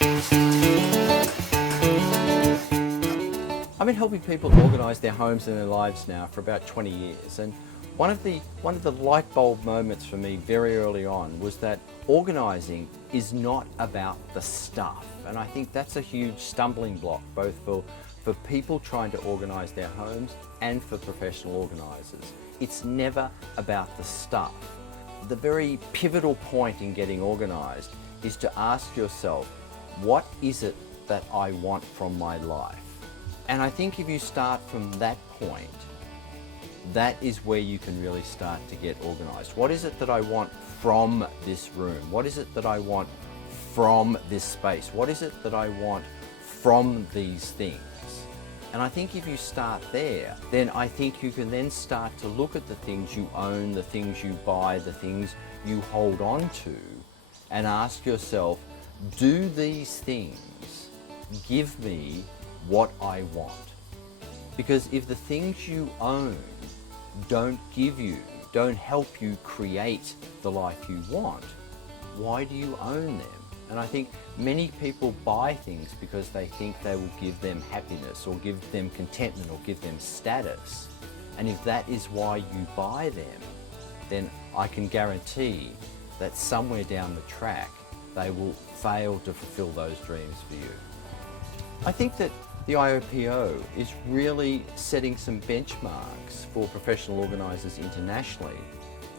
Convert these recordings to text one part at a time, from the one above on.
I've been helping people organise their homes and their lives now for about 20 years, and one of the light bulb moments for me very early on was that organising is not about the stuff, and I think that's a huge stumbling block both for people trying to organise their homes and for professional organisers. It's never about the stuff. The very pivotal point in getting organised is to ask yourself, what is it that I want from my life? And I think if you start from that point, that is where you can really start to get organised. What is it that I want from this room? What is it that I want from this space? What is it that I want from these things? And I think if you start there, then I think you can then start to look at the things you own, the things you buy, the things you hold on to, and ask yourself, do these things give me what I want? Because if the things you own don't help you create the life you want, why do you own them? And I think many people buy things because they think they will give them happiness or give them contentment or give them status. And if that is why you buy them, then I can guarantee that somewhere down the track, they will fail to fulfill those dreams for you. I think that the IOPO is really setting some benchmarks for professional organisers internationally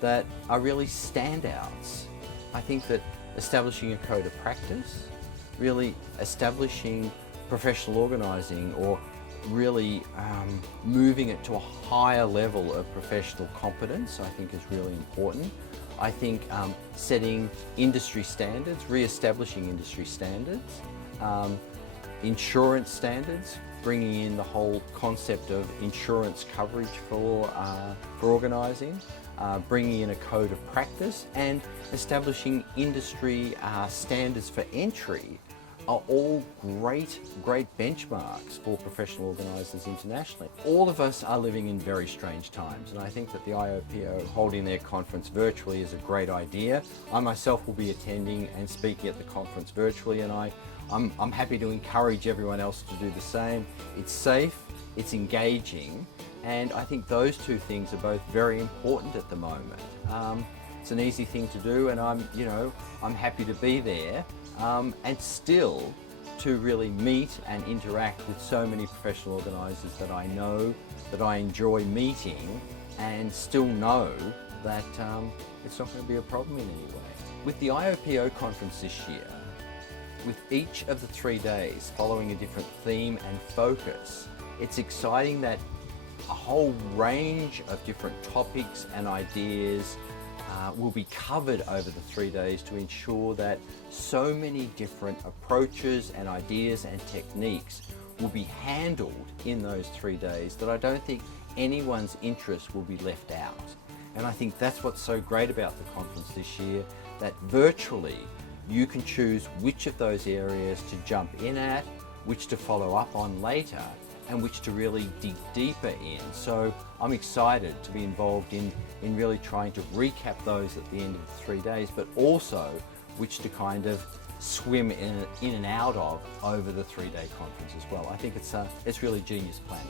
that are really standouts. I think that establishing a code of practice, really establishing professional organising, or really moving it to a higher level of professional competence, I think is really important. I think setting industry standards, re-establishing industry standards, insurance standards, bringing in the whole concept of insurance coverage for organising, bringing in a code of practice, and establishing industry standards for entry are all great benchmarks for professional organisers internationally. All of us are living in very strange times, and I think that the IOPO holding their conference virtually is a great idea. I myself will be attending and speaking at the conference virtually, and I'm happy to encourage everyone else to do the same. It's safe, it's engaging, and I think those two things are both very important at the moment. It's an easy thing to do, and I'm happy to be there, and still to really meet and interact with so many professional organisers that I know, that I enjoy meeting, and still know that it's not going to be a problem in any way. With the IOPO conference this year, with each of the 3 days following a different theme and focus, it's exciting that a whole range of different topics and ideas will be covered over the 3 days to ensure that so many different approaches and ideas and techniques will be handled in those 3 days that I don't think anyone's interest will be left out. And I think that's what's so great about the conference this year, that virtually you can choose which of those areas to jump in at, which to follow up on later, and which to really dig deeper in. So I'm excited to be involved in really trying to recap those at the end of the 3 days, but also which to kind of swim in and out of over the 3-day conference as well. I think it's really genius planning.